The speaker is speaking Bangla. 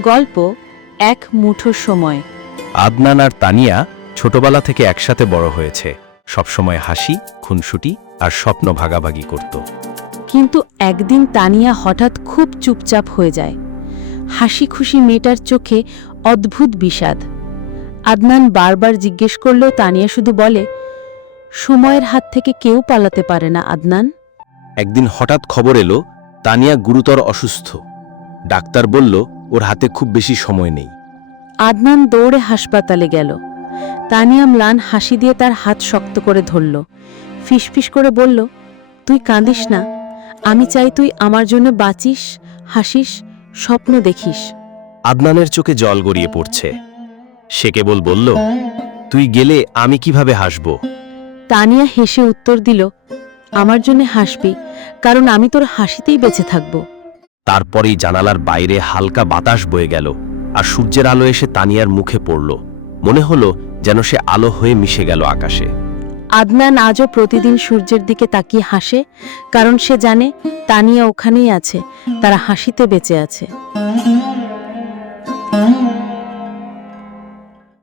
গল্প এক মুঠো সময়। আদনান আর তানিয়া ছোটবেলা থেকে একসাথে বড় হয়েছে। সবসময় হাসি খুনসুটি আর স্বপ্ন ভাগাভাগি করত। কিন্তু একদিন তানিয়া হঠাৎ খুব চুপচাপ হয়ে যায়। হাসি খুশি মেয়েটার চোখে অদ্ভুত বিষাদ। আদনান বারবার জিজ্ঞেস করলেও তানিয়া শুধু বলে সময়ের হাত থেকে কেউ পালাতে পারে না আদনান। একদিন হঠাৎ খবর এলো তানিয়া গুরুতর অসুস্থ। ডাক্তার বলল ওর হাতে খুব বেশি সময় নেই। আদনান দৌড়ে হাসপাতালে গেল। তানিয়া ম্লান হাসি দিয়ে তার হাত শক্ত করে ধরল। ফিসফিস করে বলল তুই কাঁদিস না। আমি চাই তুই আমার জন্য বাঁচিস হাসিস স্বপ্ন দেখিস। আদনানের চোখে জল গড়িয়ে পড়ছে। সে কেবল বলল তুই গেলে আমি কীভাবে হাসব? তানিয়া হেসে উত্তর দিল আমার জন্য হাসবি কারণ আমি তোর হাসিতেই বেঁচে থাকব। তারপরেই জানালার বাইরে হালকা বাতাস বয়ে গেল, আর সূর্যের আলো এসে তানিয়ার মুখে পড়ল। মনে হলো যেন সে আলো হয়ে মিশে গেল আকাশে। আদনান আজও প্রতিদিন সূর্যের দিকে তাকিয়ে হাসে, কারণ সে জানে তানিয়া ওখানেই আছে, তারা হাসিতে বেঁচে আছে।